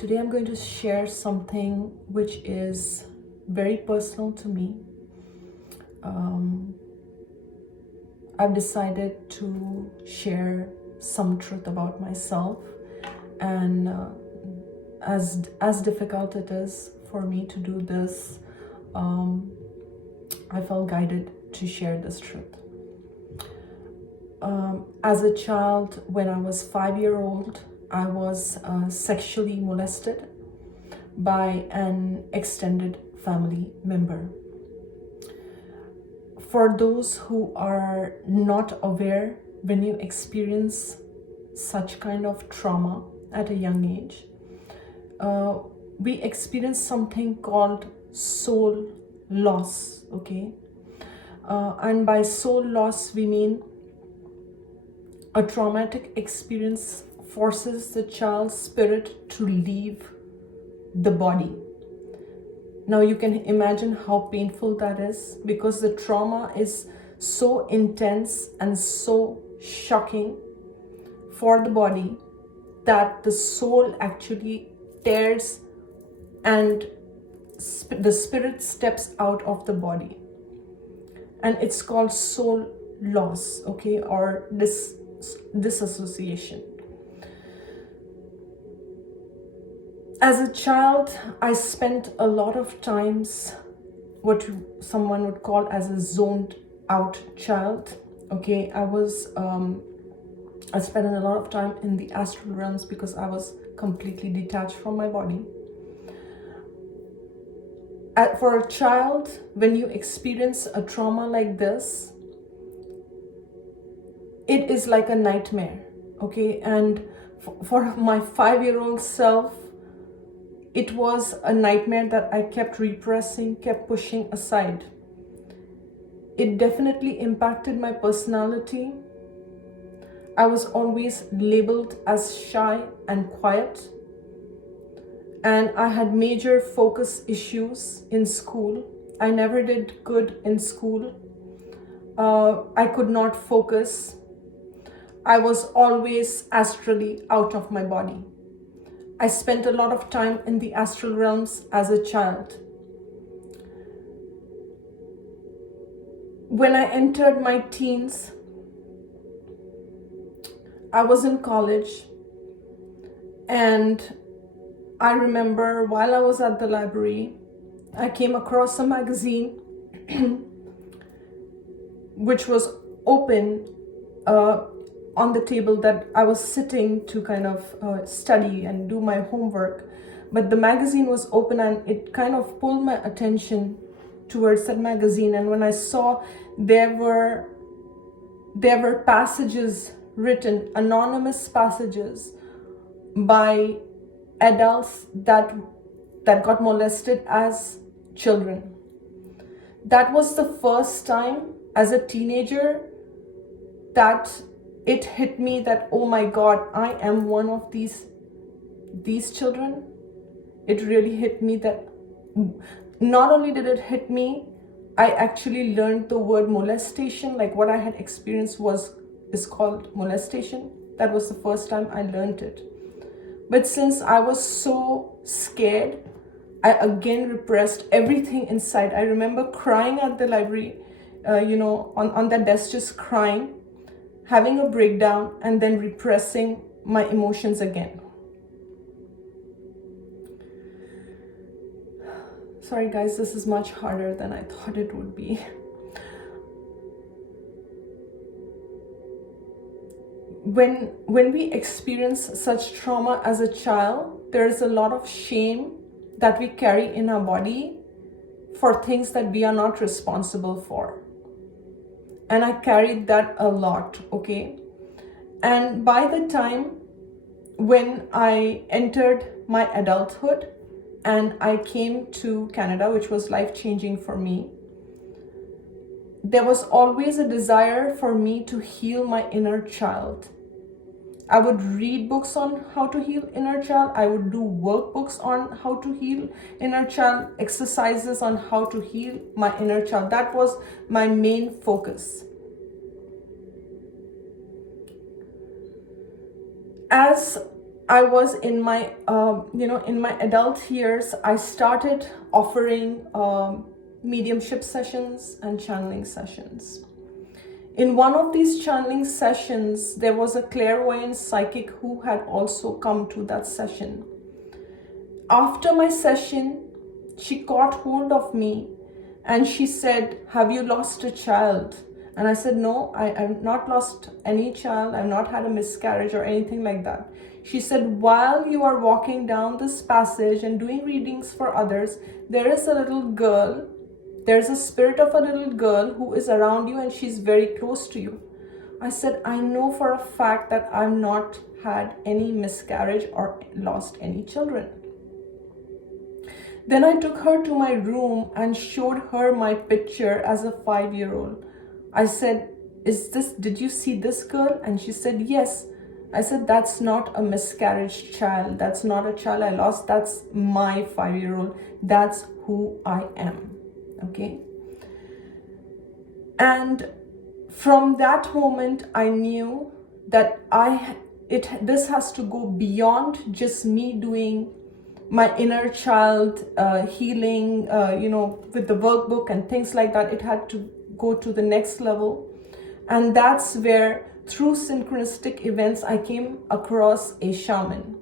Today I'm going to share something which is very personal to me. I've decided to share some truth about myself, and as difficult it is for me to do this, I felt guided to share this truth. As a child, when I was 5 years old, I was sexually molested by an extended family member. For those who are not aware, when you experience such kind of trauma at a young age, we experience something called soul loss, okay? And by soul loss, we mean a traumatic experience forces the child's spirit to leave the body. Now you can imagine how painful that is, because the trauma is so intense and so shocking for the body that the soul actually tears and the spirit steps out of the body. And it's called soul loss, okay, or disassociation. As a child, I spent a lot of times what someone would call as a zoned out child. Okay, I spent a lot of time in the astral realms because I was completely detached from my body. For a child, when you experience a trauma like this, it is like a nightmare, okay? And for my 5-year-old self, it was a nightmare that I kept repressing, kept pushing aside. It definitely impacted my personality. I was always labeled as shy and quiet. And I had major focus issues in school. I never did good in school. I could not focus. I was always astrally out of my body. I spent a lot of time in the astral realms as a child. When I entered my teens, I was in college, and I remember while I was at the library, I came across a magazine which was open on the table that I was sitting to kind of study and do my homework. But the magazine was open, and it kind of pulled my attention towards that magazine. And when I saw there were passages written, anonymous passages by adults that got molested as children. That was the first time as a teenager that it hit me that, oh my God, I am one of these children. It really hit me that not only did it hit me, I actually learned the word molestation. Like what I had experienced is called molestation. That was the first time I learned it. But since I was so scared, I again repressed everything inside. I remember crying at the library, on that desk, just crying, having a breakdown, and then repressing my emotions again. Sorry guys, this is much harder than I thought it would be. When we experience such trauma as a child, there is a lot of shame that we carry in our body for things that we are not responsible for. And I carried that a lot, okay? And by the time when I entered my adulthood and I came to Canada, which was life-changing for me, there was always a desire for me to heal my inner child. I would read books on how to heal inner child. I would do workbooks on how to heal inner child, exercises on how to heal my inner child. That was my main focus. As I was in my, in my adult years, I started offering mediumship sessions and channeling sessions. In one of these channeling sessions, there was a clairvoyant psychic who had also come to that session. After my session, she caught hold of me and she said, "Have you lost a child?" And I said, "No, I've not lost any child. I've not had a miscarriage or anything like that." She said, "While you are walking down this passage and doing readings for others, there is a little girl, there's a spirit of a little girl who is around you and she's very close to you." I said, "I know for a fact that I've not had any miscarriage or lost any children." Then I took her to my room and showed her my picture as a 5-year-old. I said, did you see this girl?" And she said, "Yes." I said, "That's not a miscarriage child. That's not a child I lost. That's my 5-year-old. That's who I am." Okay. And from that moment, I knew that this has to go beyond just me doing my inner child healing, with the workbook and things like that. It had to go to the next level. And that's where, through synchronistic events, I came across a shaman.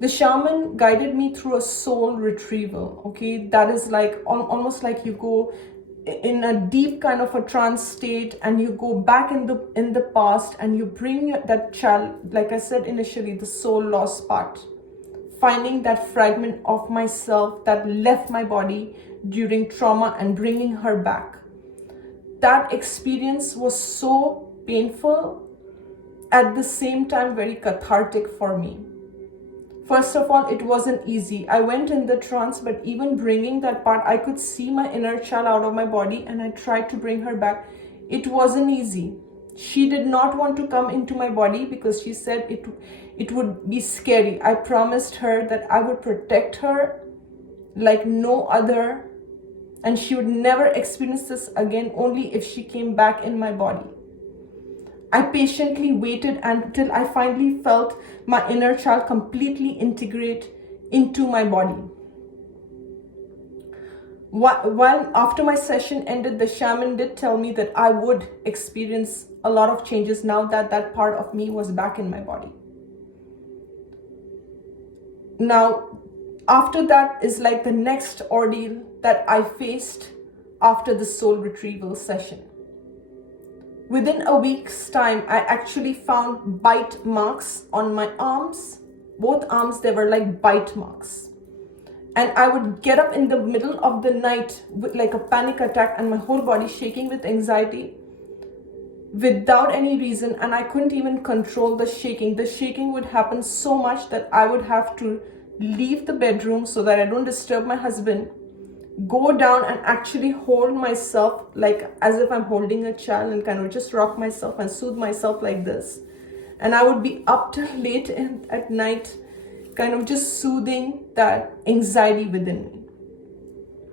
The shaman guided me through a soul retrieval. Okay, that is like almost like you go in a deep kind of a trance state and you go back in the past and you bring that child, like I said initially, the soul lost part, finding that fragment of myself that left my body during trauma and bringing her back. That experience was so painful, at the same time very cathartic for me. First of all, it wasn't easy. I went in the trance, but even bringing that part, I could see my inner child out of my body and I tried to bring her back. It wasn't easy. She did not want to come into my body because she said it would be scary. I promised her that I would protect her like no other, and she would never experience this again, only if she came back in my body. I patiently waited until I finally felt my inner child completely integrate into my body. While after my session ended, the shaman did tell me that I would experience a lot of changes now that that part of me was back in my body. Now, after that is like the next ordeal that I faced after the soul retrieval session. Within a week's time, I actually found bite marks on my arms. Both arms, they were like bite marks. And I would get up in the middle of the night with like a panic attack and my whole body shaking with anxiety without any reason. And I couldn't even control the shaking. The shaking would happen so much that I would have to leave the bedroom so that I don't disturb my husband, go down and actually hold myself like as if I'm holding a child and kind of just rock myself and soothe myself like this. And I would be up till late at night, kind of just soothing that anxiety within me.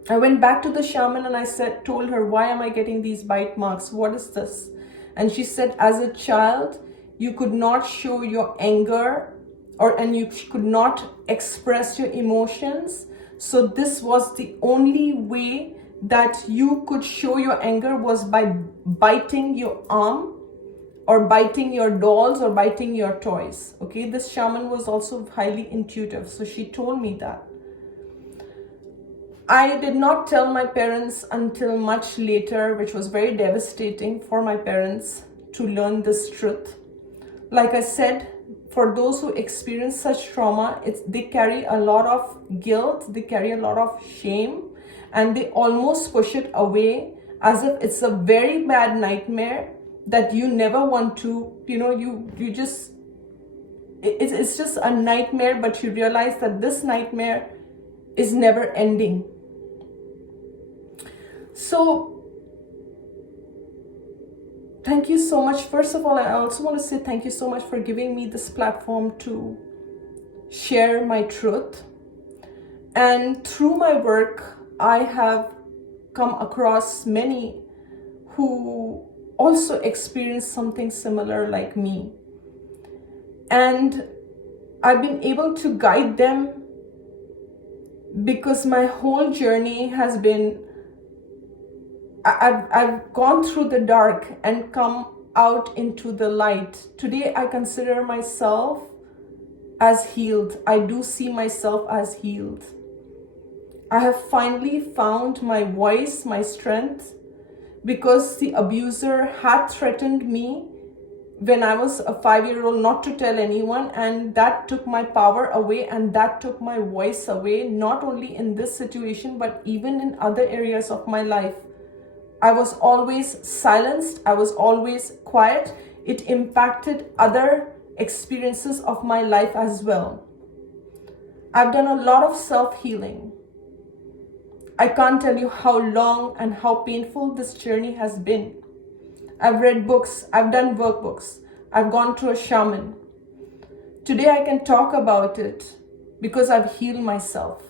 I went back to the shaman and I told her, "Why am I getting these bite marks? What is this?" And she said, "As a child, you could not show your anger and you could not express your emotions. So this was the only way that you could show your anger was by biting your arm or biting your dolls or biting your toys." Okay, this shaman was also highly intuitive, so she told me that. I did not tell my parents until much later, which was very devastating for my parents to learn this truth. Like I said, for those who experience such trauma, they carry a lot of guilt, they carry a lot of shame, and they almost push it away as if it's a very bad nightmare that you never want to, it's just a nightmare, but you realize that this nightmare is never ending. So thank you so much. First of all, I also want to say thank you so much for giving me this platform to share my truth. And through my work, I have come across many who also experienced something similar like me. And I've been able to guide them because my whole journey has been, I've gone through the dark and come out into the light. Today I consider myself as healed. I do see myself as healed. I have finally found my voice, my strength, because the abuser had threatened me when I was a 5-year-old not to tell anyone, and that took my power away and that took my voice away, not only in this situation but even in other areas of my life. I was always silenced, I was always quiet. It impacted other experiences of my life as well. I've done a lot of self-healing. I can't tell you how long and how painful this journey has been. I've read books, I've done workbooks, I've gone to a shaman. Today I can talk about it because I've healed myself.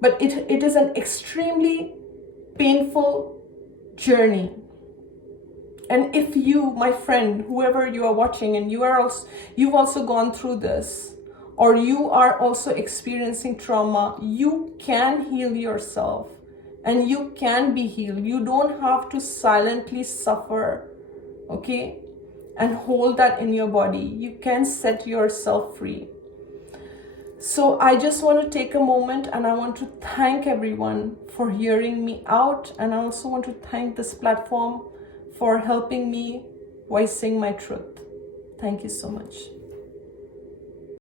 But it is an extremely painful journey. And if you, my friend, whoever you are watching, and you've also gone through this, or you are also experiencing trauma, you can heal yourself and you can be healed. You don't have to silently suffer, okay, and hold that in your body. You can set yourself free. So I just want to take a moment and I want to thank everyone for hearing me out, and I also want to thank this platform for helping me voicing my truth. Thank you so much.